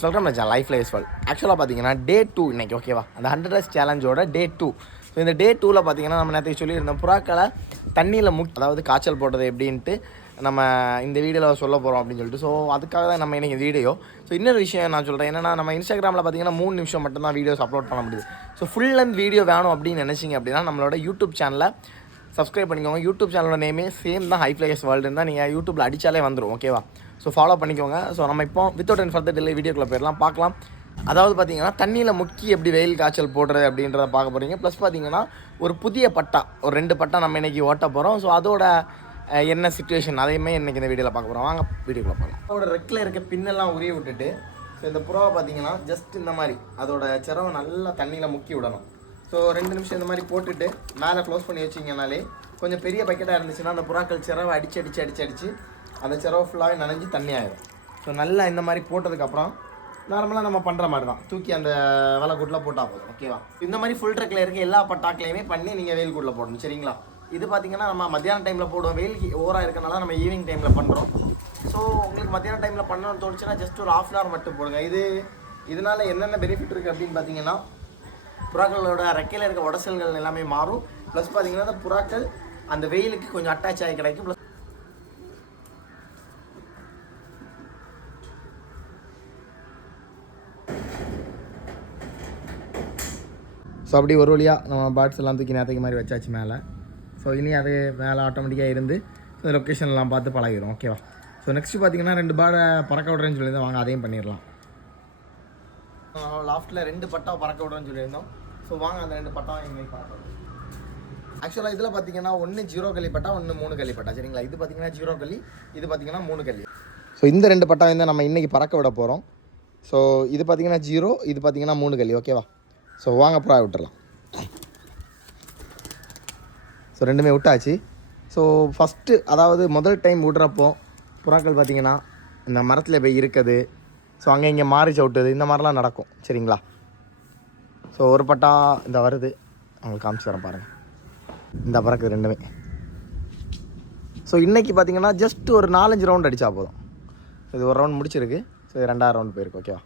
Welcome மச்சான் life லைஃப்வெல். ஆக்சுவலாக பார்த்தீங்கன்னா டே 2 இன்றைக்கி ஓகேவா, அந்த 100 days சேலஞ்சோட டே 2. ஸோ இந்த டே 2ல் பார்த்தீங்கன்னா நம்ம நேற்று சொல்லியிருந்தோம் புறாக்களை தண்ணியில் அதாவது காய்ச்சல் போடுறது எப்படின்ட்டு நம்ம இந்த வீடியோவில் சொல்ல போகிறோம் அப்படின்னு சொல்லிட்டு. ஸோ அதுக்காக தான் நம்ம இன்றைக்கி வீடியோ. ஸோ இன்னொரு விஷயம் நான் சொல்கிறேன் என்னென்னா, நம்ம இன்ஸ்டாகிராமில் பார்த்தீங்கன்னா 3 நிமிஷம் மட்டும்தான் வீடியோஸ் அப்லோட் பண்ண முடியுது. ஸோ ஃபுல் லென்த் வீடியோ வேணும் அப்படின்னு நினச்சிங்க அப்படின்னா நம்மளோட யூடியூப் சேனலை சப்ஸ்கிரைப் பண்ணிக்கோங்க. யூடியூப் சேனலோட நேமே சேம் தான், ஹை ஃப்ளையர்ஸ் வேர்ல்டு தான். நீங்கள் யூடியூப்பில் அடித்தாலே வந்துடும் ஓகேவா. ஸோ ஃபாலோ பண்ணிக்கோங்க. ஸோ நம்ம இப்போ வித்தவுட் அண்ட் ஃபர்தர் டிலே வீடியோக்குள்ளே போயிடலாம், பார்க்கலாம். அதாவது பார்த்தீங்கன்னா தண்ணியில் முக்கி எப்படி வெயில் காய்ச்சல் போடுறது அப்படின்றத பார்க்க போகிறீங்க. ப்ளஸ் பார்த்தீங்கன்னா ஒரு புதிய பட்டா, ஒரு 2 பட்டா நம்ம இன்றைக்கி ஓட்ட போகிறோம். ஸோ அதோட என்ன சிச்சுவேஷன் அதையுமே இன்றைக்கி இந்த வீடியோவில் பார்க்க போகிறோம். வாங்க வீடியோக்குள்ளே போகலாம். அதோட ரெக்கில் இருக்க பின்னெல்லாம் உரிய விட்டுட்டு, ஸோ இந்த புறாவை பார்த்தீங்கன்னா ஜஸ்ட் இந்த மாதிரி அதோட சிரவை நல்லா தண்ணியில் முக்கி விடணும். ஸோ 2 நிமிஷம் இந்த மாதிரி போட்டுட்டு மேலே க்ளோஸ் பண்ணி வச்சிங்கனாலே, கொஞ்சம் பெரிய பக்கெட்டாக இருந்துச்சுன்னா அந்த புறாக்கள் சிரவை அடித்து அந்த சிரவை ஃபுல்லாகவே நனைஞ்சு தண்ணி ஆகிடும். ஸோ நல்லா இந்த மாதிரி போட்டதுக்கப்புறம் நார்மலாக நம்ம பண்ணுற மாதிரி தான் தூக்கி அந்த வெள்ளைக்கூட்டில் போட்டால் போதும் ஓகேவா. இந்த மாதிரி ஃபுல் ட்ரக்கில் இருக்க எல்லா பட்டாக்களையுமே பண்ணி நீங்கள் வெயில் கூட்டில் போடணும் சரிங்களா. இது பார்த்தீங்கன்னா நம்ம மத்தியான டைமில் போடுவோம், வெயில் ஓவராக இருக்கனால நம்ம ஈவினிங் டைமில் பண்ணுறோம். ஸோ உங்களுக்கு மத்தியான டைமில் பண்ணணும்னு தோணுச்சுன்னா ஜஸ்ட் ஒரு ½ hour மட்டும் போடுங்க. இதனால் என்னென்ன பெனிஃபிட் இருக்குது அப்படின்னு பார்த்தீங்கன்னா, புறாக்களோட ரெக்கையில் இருக்க உடசல்கள் எல்லாமே மாறும். ப்ளஸ் பார்த்தீங்கன்னா அந்த புறாக்கள் அந்த வெயிலுக்கு கொஞ்சம் அட்டாச் ஆகி கிடைக்கும். ப்ளஸ் ஸோ அப்படி ஒரு வழியாக நம்ம பேர்ட்ஸ் எல்லாம் தூக்கி நேற்றுக்கு மாதிரி வச்சாச்சு மேலே. ஸோ இனி அது மேலே ஆட்டோமேட்டிக்காக இருந்து இந்த லொக்கேஷன்லாம் பார்த்து பழகிடும் ஓகேவா. ஸோ நெக்ஸ்ட்டு பார்த்தீங்கன்னா 2 பேர்டை பறக்க விட்றேன்னு சொல்லியிருந்தோம், வாங்க அதையும் பண்ணிடலாம். லாஸ்ட்டில் 2 பட்டா பறக்க விட்றேன்னு சொல்லியிருந்தோம். ஸோ வாங்க அந்த 2 பட்டாவை இங்கே பார்க்கலாம். ஆக்சுவலாக இதில் பார்த்தீங்கன்னா 1 0 கல்லி பட்டா, 1 3 கல்லி பட்டா சரிங்களா. இது பார்த்தீங்கன்னா 0 கல்லி, இது பார்த்தீங்கன்னா 3 கல்லி. ஸோ இந்த 2 பட்டாவை தான் நம்ம இன்றைக்கி பறக்க விட போகிறோம். ஸோ இது பார்த்தீங்கன்னா 0, இது பார்த்தீங்கன்னா 3 கல்லி ஓகேவா. ஸோ வாங்க புறா விட்டுடலாம். ஸோ 2மே விட்டாச்சு. ஸோ ஃபஸ்ட்டு அதாவது முதல் டைம் விடுறப்போ புறாக்கள் பார்த்திங்கன்னா இந்த மரத்தில் போய் இருக்குது, ஸோ அங்கே இங்கே மாறி சவுட்டுது, இந்த மாதிரிலாம் நடக்கும் சரிங்களா. ஸோ ஒரு பட்டா இந்த வருது, அவங்களுக்கு காமிச்சு தரேன் பாருங்கள். இந்த பறக்குது 2மே. ஸோ இன்றைக்கி பார்த்திங்கன்னா ஜஸ்ட் ஒரு 4-5 ரவுண்ட் அடித்தா போதும். இது ஒரு ரவுண்ட் முடிச்சிருக்கு. ஸோ இது 2வது ரவுண்ட் போயிருக்கு ஓகேவா.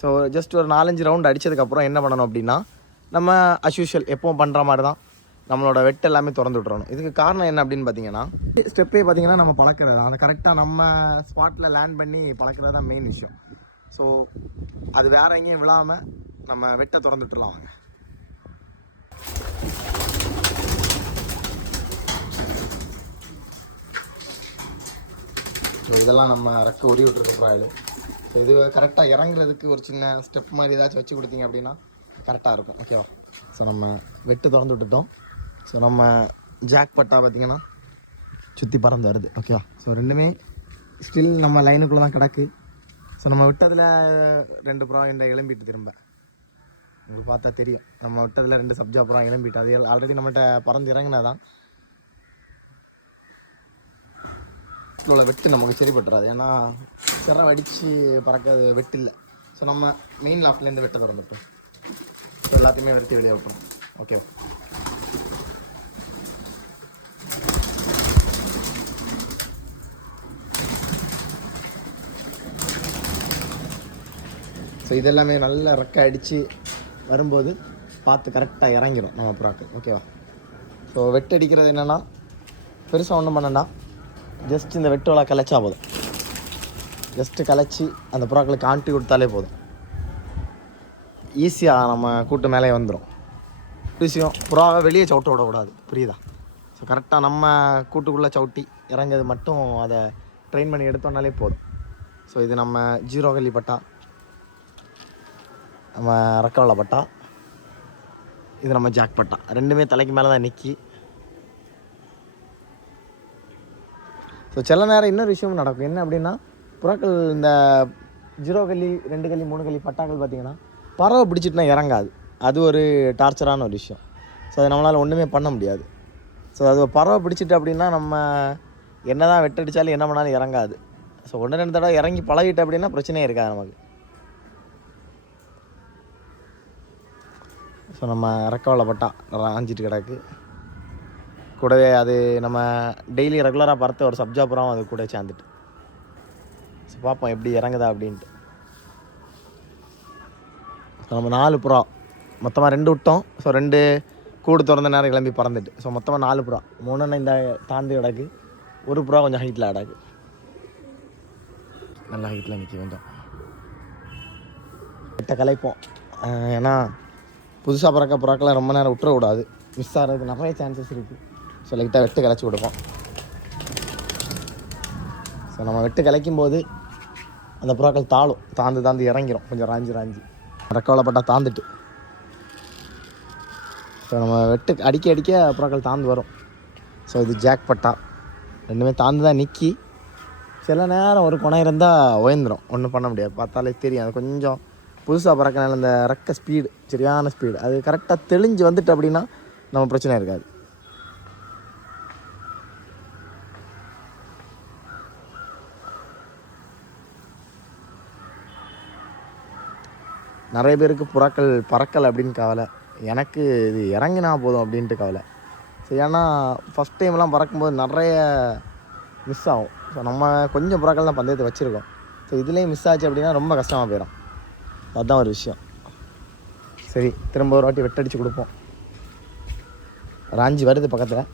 ஸோ ஜஸ்ட் ஒரு 4-5 ரவுண்ட் அடித்ததுக்கப்புறம் என்ன பண்ணணும் அப்படின்னா, நம்ம அஸ்யூஷுவல் எப்போவும் பண்ணுற மாதிரி தான் நம்மளோட வெட்டு எல்லாமே திறந்து விட்றணும். இதுக்கு காரணம் என்ன அப்படின்னு பார்த்தீங்கன்னா, ஸ்டெப்பே பார்த்தீங்கன்னா நம்ம பழக்கிறது தான், அந்த கரெக்டாக நம்ம ஸ்பாட்டில் லேண்ட் பண்ணி பழக்கிறது தான் மெயின் விஷயம். ஸோ அது வேறு எங்கேயும் விழாமல் நம்ம வெட்டை திறந்து விட்டுலாம் வாங்க. ஸோ இதெல்லாம் நம்ம ரெக்க உரி விட்டுருக்க ப்ராயில். ஸோ இது கரெக்டாக இறங்குறதுக்கு ஒரு சின்ன ஸ்டெப் மாதிரி ஏதாச்சும் வச்சு கொடுத்தீங்க அப்படின்னா கரெக்டாக இருக்கும் ஓகேவா. ஸோ நம்ம வெட்டு திறந்து விட்டுட்டோம். ஸோ நம்ம ஜாக் பட்டா பார்த்திங்கன்னா சுற்றி பறந்து வருது ஓகேவா. ஸோ 2மே ஸ்டில் நம்ம லைனுக்குள்ளே தான் கிடக்கு. ஸோ நம்ம விட்டதில் 2 புறா இந்த எலும்பிட்டு திரும்ப உங்களுக்கு பார்த்தா தெரியும். நம்ம விட்டதில் 2 சப்ஜா புறா எலும்பிட்டு, அது ஆல்ரெடி நம்மகிட்ட பறந்து இறங்கினா தான் உள்ள வெட்டு நமக்கு சரிப்பட்டுறாது. ஏன்னா சிறை அடித்து பறக்கிறது வெட்டு இல்லை. ஸோ நம்ம மெயின் லாஃப்ட்லேருந்து வெட்டை திறந்துட்டோம். ஸோ எல்லாத்தையுமே வெட்டி வெளியே விட்டோம் ஓகே. ஸோ இதெல்லாமே நல்லா ரெக்கை அடித்து வரும்போது பார்த்து கரெக்டாக இறங்கிடும் நம்ம புறாக்கள் ஓகேவா. ஸோ வெட்டு அடிக்கிறது என்னென்னா பெருசாக ஒன்றும் பண்ணண்டா, ஜஸ்ட் இந்த வெட்டோலை கலைச்சா போதும். ஜஸ்ட்டு கலைச்சி அந்த புறாக்களுக்கு ஆண்டி கொடுத்தாலே போதும், ஈஸியாக நம்ம கூட்டு மேலே வந்துடும். விஷயம் புறாவை வெளியே சவுட்ட விடக்கூடாது, புரியுதா. ஸோ கரெக்டாக நம்ம கூட்டுக்குள்ளே சவுட்டி இறங்கிறது மட்டும் அதை ட்ரெயின் பண்ணி எடுத்தோன்னாலே போதும். ஸோ இது நம்ம 0 கல்லி பட்டா, நம்ம ரெக்கவலை பட்டா, இது நம்ம ஜாக் பட்டா. 2மே தலைக்கு மேலே தான் நிற்கி. ஸோ சில நேரம் இன்னொரு விஷயமும் நடக்கும். என்ன அப்படின்னா, புறாக்கள் இந்த 0 கல்லி 2 கல்லி 3 கல்லி பட்டாக்கள் பார்த்திங்கன்னா பறவை பிடிச்சிட்டுனா இறங்காது. அது ஒரு டார்ச்சரான ஒரு விஷயம். ஸோ அது நம்மளால் ஒன்றுமே பண்ண முடியாது. ஸோ அது பறவை பிடிச்சிட்டு அப்படின்னா நம்ம என்ன தான் வெட்டடித்தாலும் என்ன பண்ணாலும் இறங்காது. ஸோ 1-2 தடவை இறங்கி பழகிட்டு அப்படின்னா பிரச்சனையே இருக்காது நமக்கு. ஸோ நம்ம ரெக்கவலை பட்டா ஆஞ்சிட்டு கிடக்கு. கூடவே அது நம்ம டெய்லி ரெகுலராக பறத்த ஒரு சப்ஜா புறாவும் அது கூட சேர்ந்துட்டு. ஸோ பார்ப்போம் எப்படி இறங்குதா அப்படின்ட்டு. நம்ம 4 புறா மொத்தமாக 2 விட்டோம். ஸோ 2 கூடு திறந்த நேரம் கிளம்பி பறந்துட்டு. ஸோ மொத்தமாக 4 புறா. 3 இந்த தாண்டி கிடக்கு, ஒரு புறா கொஞ்சம் ஹைட்டில் கிடக்கு. நல்லா ஹைட்டில் நிற்க கொஞ்சம் கிட்ட கலைப்போம். ஏன்னா புதுசாக பறக்க புறாக்கெல்லாம் ரொம்ப நேரம் விட்டுறக்கூடாது, மிஸ் ஆகிறதுக்கு நிறைய சான்சஸ் இருக்குது. ஸோ லைட்டாக வெட்டு கலைச்சி கொடுப்போம். ஸோ நம்ம வெட்டு கலைக்கும் போது அந்த புறாக்கள் தாந்து இறங்கிடும், கொஞ்சம் ராஞ்சி ரெக்கவலைப்பட்டா தாந்துட்டு. ஸோ நம்ம வெட்டு அடிக்க புறாக்கள் தாந்து வரும். ஸோ இது ஜாக் பட்டா, ரெண்டுமே தாந்து தான் நிற்கி. சில நேரம் ஒரு குணம் இருந்தால் உயர்ந்துடும், ஒன்றும் பண்ண முடியாது, பார்த்தாலே தெரியும். அது கொஞ்சம் புதுசாக பறக்கனால இந்த ரெக்க ஸ்பீடு, சரியான ஸ்பீடு, அது கரெக்டாக தெளிஞ்சு வந்துட்டு அப்படின்னா நம்ம பிரச்சனை இருக்காது. நிறைய பேருக்கு புறாக்கள் பறக்கலை அப்படின்னு கவலை, எனக்கு இது இறங்கினா போதும் அப்படின்ட்டு கவலை. ஸோ ஏன்னா ஃபஸ்ட் டைம்லாம் பறக்கும்போது நிறைய மிஸ் ஆகும். ஸோ நம்ம கொஞ்சம் புறாக்கள் தான் பந்தயத்தை வச்சுருக்கோம். ஸோ இதுலேயும் மிஸ் ஆச்சு அப்படின்னா ரொம்ப கஷ்டமாக போயிடும். அதுதான் ஒரு விஷயம். சரி, திரும்ப ஒரு வாட்டி வெட்டடிச்சு கொடுப்போம். ராஞ்சி வருது பக்கத்தில்.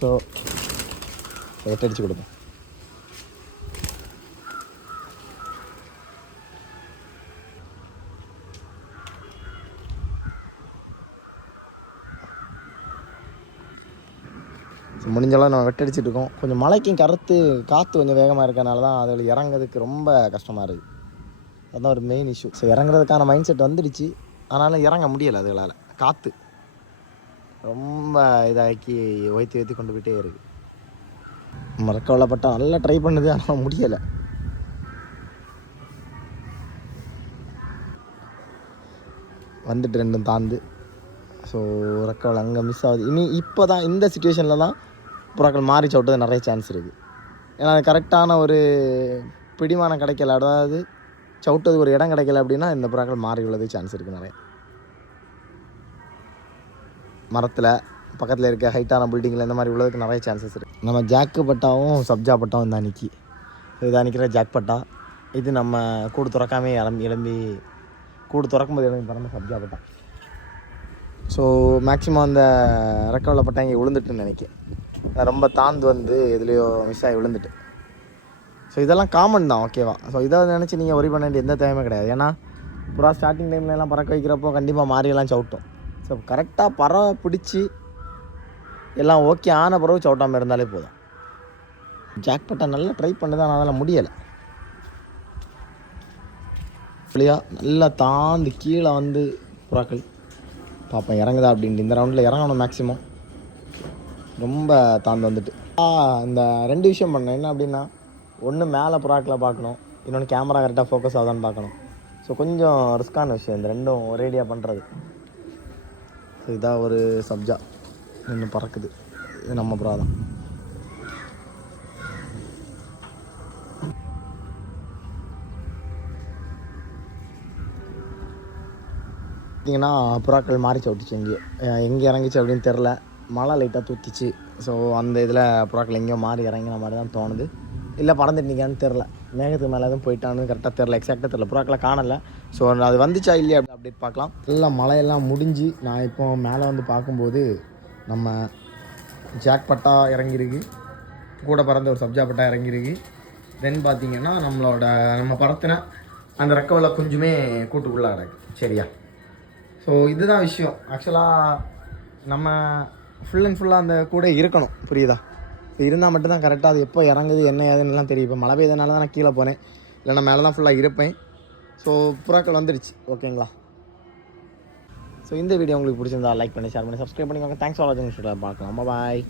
ஸோ வெட்டடிச்சு கொடுப்போம். ஸோ முடிஞ்சளவு நம்ம வெட்டடிச்சிட்டு இருக்கோம். கொஞ்சம் மழைக்கும் கருத்து காற்று கொஞ்சம் வேகமாக இருக்கனால தான் அதில் இறங்குறதுக்கு ரொம்ப கஷ்டமாக இருக்குது. அதுதான் ஒரு மெயின் இஷ்யூ. ஸோ இறங்குறதுக்கான மைண்ட் செட் வந்துடுச்சு, ஆனாலும் இறங்க முடியலை. அதுகளால் காற்று ரொம்ப இதாக்கி ஒய்த்தி கொண்டு போயிட்டே இருக்குது. மறக்கவலைப்பட்டா நல்லா ட்ரை பண்ணுது, ஆனால் முடியலை. வந்துட்டு ரெண்டும் தாந்து. ஸோ ரெக்கவலை அங்கே மிஸ் ஆகுது. இப்போ தான் இந்த சிச்சுவேஷனில் தான் புறாக்கள் மாறி சவுட்டது நிறைய சான்ஸ் இருக்குது. ஏன்னா அது கரெக்டான ஒரு பிடிமானம் கிடைக்கல, அதாவது சவுட்டது ஒரு இடம் கிடைக்கல அப்படின்னா இந்த புறாக்கள் மாறி உள்ளது சான்ஸ் இருக்குது நிறைய. மரத்தில் பக்கத்தில் இருக்க ஹைட்டான பில்டிங்கில் இந்த மாதிரி உள்ளதுக்கு நிறைய சான்சஸ் இருக்குது. நம்ம ஜாக்கு பட்டாவும் சப்ஜா பட்டாவும் தான் நிற்கி. இதாக நிற்கிற ஜாக் பட்டா. இது நம்ம கூடு திறக்காமே எழும்பி கூடு திறக்கும்போது எழும்பி பறந்த சப்ஜா பட்டா. ஸோ மேக்ஸிமம் அந்த ரெக்கவலை பட்டா இங்கே விழுந்துட்டுன்னு நினைக்கிறேன். ரொம்ப தாந்து வந்து எதுலேயோ மிஸ் ஆகி விழுந்துட்டு. ஸோ இதெல்லாம் காமன் தான், ஓகேவா. ஸோ இதை நினச்சி நீங்கள் ஒரி பண்ண வேண்டிய எந்த தேவையுமே கிடையாது. ஏன்னா புறா ஸ்டார்டிங் டைம்லலாம் பறக்க வைக்கிறப்போ கண்டிப்பாக மாறியெல்லாம் சவுட்டும். ஸோ கரெக்டாக பறவை பிடிச்சி எல்லாம் ஓகே ஆன பிறகு சவுட்டாமல் இருந்தாலே போதும். ஜாக் பட்டா நல்லா ட்ரை பண்ணுது, ஆனால் அதெல்லாம் முடியலை. இல்லையா, நல்லா தாந்து கீழே வந்து புறாக்கள் பார்ப்பேன் இறங்குதா அப்படின்ட்டு. இந்த ரவுண்டில் இறங்கணும் மேக்ஸிமம். ரொம்ப தாந்து வந்துட்டு இந்த 2 விஷயம் பண்ணேன். என்ன அப்படின்னா, ஒன்று மேலே புறாக்களை பார்க்கணும், இன்னொன்று கேமரா கரெக்டாக ஃபோக்கஸ் ஆகுதான்னு பார்க்கணும். ஸோ கொஞ்சம் ரிஸ்க்கான விஷயம் இந்த ரெண்டும் ஒரேடியாக பண்ணுறது. ஸோ இதாக ஒரு சப்ஜா இன்னும் பறக்குது, இது நம்ம புறா தான். பார்த்தீங்கன்னா புறாக்கள் மாறி சவுட்டுச்சு, எங்கே இறங்கிச்சு அப்படின்னு தெரில. மழை லைட்டாக தூக்கிச்சு. ஸோ அந்த இதில் புறாக்கள் எங்கேயோ மாறி இறங்கின மாதிரி தான் தோணுது. இல்லை பறந்துட்டு நிற்கான்னு தெரில, மேகத்துக்கு மேலே எதுவும் போயிட்டான்னு கரெக்டாக தெரில, எக்ஸாக்டாக தெரில. புறாக்களை காணலை. ஸோ அது வந்துச்சா இல்லையா அப்டேட் பார்க்கலாம். எல்லாம் மழையெல்லாம் முடிஞ்சு நான் இப்போ மேலே வந்து பார்க்கும்போது நம்ம ஜாக் பட்டா இறங்கியிருக்கு, கூட பறந்த ஒரு சப்ஜா பட்டா இறங்கியிருக்கு. தென் பார்த்திங்கன்னா நம்ம பறத்தின அந்த ரெக்கவலை கொஞ்சமே கூட்டுக்குள்ளே அடக்கு. சரியா? ஸோ இதுதான் விஷயம். ஆக்சுவலாக நம்ம ஃபுல் அண்ட் ஃபுல்லாக அந்த கூட இருக்கணும், புரியுதா? ஸோ இருந்தால் மட்டும்தான் கரெக்டாக அது எப்போ இறங்குது என்ன ஏதுன்னெலாம் தெரியும். இப்போ மழை பெய்தனால தான் நான் கீழே போனேன், இல்லைனா மேலே தான் ஃபுல்லாக இருப்பேன். ஸோ புறாக்கள் வந்துடுச்சு, ஓகேங்களா? ஸோ இந்த வீடியோ உங்களுக்கு பிடிச்சிருந்தா லைக் பண்ணி ஷேர் பண்ணி சப்ஸ்கிரைப் பண்ணிக்கோங்க. தேங்க்ஸ் ஃபார் வாட்சிங். பார்க்கலாம், பாய்.